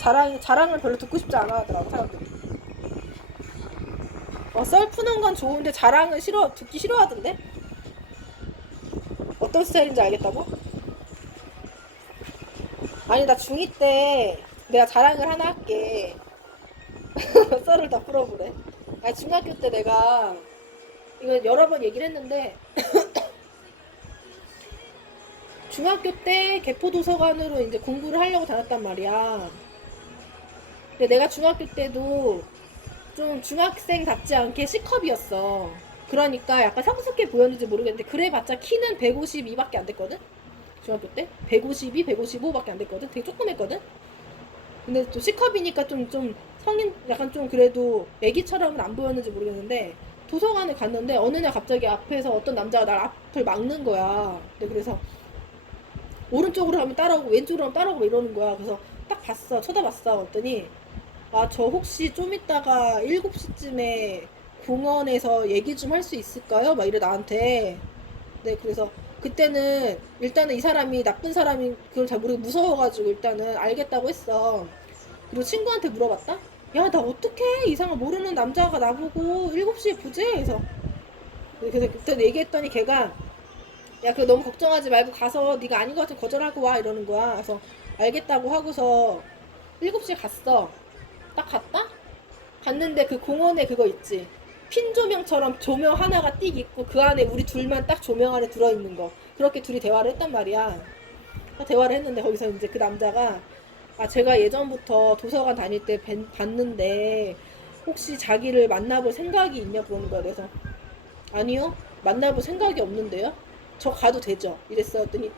자랑 자랑을 별로 듣고 싶지 않아 하더라고 사람들이. 어, 썰 푸는 건 좋은데 자랑은 싫어 듣기 싫어하던데. 어떤 스타일인지 알겠다고? 아니 나 중2 때 내가 자랑을 하나 할게. 썰을 다 풀어보래. 아니 중학교 때 내가 이거 여러 번 얘기를 했는데 중학교 때 개포 도서관으로 이제 공부를 하려고 다녔단 말이야. 근데 내가 중학교 때도 좀 중학생답지 않게 C컵이었어. 그러니까 약간 성숙해 보였는지 모르겠는데 그래봤자 키는 152밖에 안 됐거든? 중학교 때? 152, 155밖에 안 됐거든? 되게 조그맸거든? 근데 또 C컵이니까 좀, 좀 성인, 약간 좀 그래도 애기처럼은 안 보였는지 모르겠는데 도서관에 갔는데 어느 날 갑자기 앞에서 어떤 남자가 날 앞을 막는 거야. 근데 그래서 오른쪽으로 하면 따라오고 왼쪽으로 하면 따라오고 이러는 거야. 그래서 딱 봤어. 쳐다봤어. 그랬더니 아, 저 혹시 좀 이따가 7시쯤에 공원에서 얘기 좀 할 수 있을까요? 막 이래 나한테. 네, 그래서 그때는 일단은 이 사람이 나쁜 사람인 그걸 잘 모르고 무서워가지고 일단은 알겠다고 했어. 그리고 친구한테 물어봤다? 야, 나 어떡해? 이상한 모르는 남자가 나보고 7시에 보재? 그래서 그래서 그때 얘기했더니 걔가 야, 그거 너무 걱정하지 말고 가서 네가 아닌 것 같으면 거절하고 와 이러는 거야. 그래서 알겠다고 하고서 7시에 갔어. 딱 갔다? 갔는데 그 공원에 그거 있지. 핀 조명처럼 조명 하나가 띡 있고 그 안에 우리 둘만 딱 조명 안에 들어있는 거. 그렇게 둘이 대화를 했단 말이야. 딱 대화를 했는데 거기서 이제 그 남자가 아, 제가 예전부터 도서관 다닐 때 뵌- 봤는데 혹시 자기를 만나볼 생각이 있냐 그러는 거야. 그래서 아니요. 만나볼 생각이 없는데요. 저 가도 되죠? 이랬어. 했더니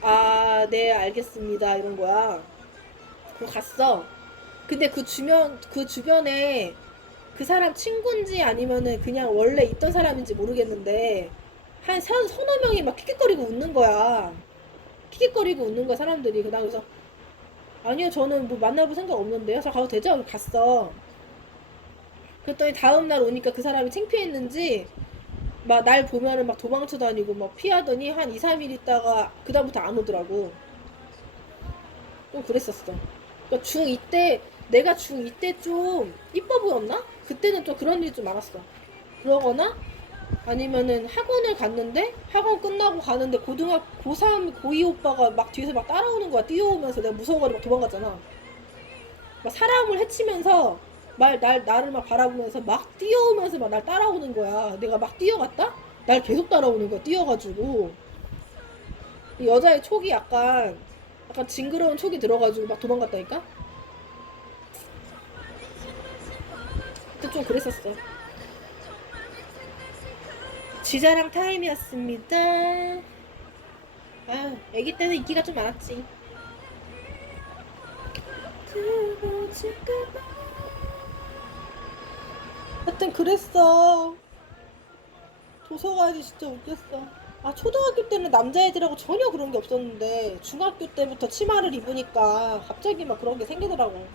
아, 네, 알겠습니다. 이런 거야. 그리고 갔어. 근데 그 주변 그 주변에 그 사람 친구인지 아니면은 그냥 원래 있던 사람인지 모르겠는데 한 서, 서너 명이 막 킥킥거리고 웃는 거야. 킥킥거리고 웃는 거야 사람들이. 그다음 그래서 아니요 저는 뭐 만나볼 생각 없는데요. 저 가도 되죠? 갔어. 그랬더니 다음 날 오니까 그 사람이 창피했는지 막 날 보면은 막 도망쳐 다니고 막 피하더니 한 2, 3일 있다가 그다음부터 안 오더라고. 좀 그랬었어. 그러니까 중2 때 내가 중2 때좀 이뻐 보였나? 그때는 좀 그런 일이 좀 많았어. 그러거나 아니면은 학원을 갔는데 학원 끝나고 가는데 고등학 고3 고2 오빠가 막 뒤에서 막 따라오는 거야. 뛰어오면서 내가 무서워가지고 막 도망갔잖아. 막 사람을 해치면서 말, 날, 나를 막 바라보면서 막 뛰어오면서 막 날 따라오는 거야. 내가 막 뛰어갔다? 날 계속 따라오는 거야. 뛰어가지고. 이 여자의 촉이 약간, 약간 징그러운 촉이 들어가지고 막 도망갔다니까? 그때 좀 그랬었어. 지자랑 타임이었습니다. 아, 아기 때는 인기가 좀 많았지. 하여튼 그랬어. 도서관이 진짜 웃겼어. 아, 초등학교 때는 남자애들하고 전혀 그런 게 없었는데, 중학교 때부터 치마를 입으니까 갑자기 막 그런 게 생기더라고.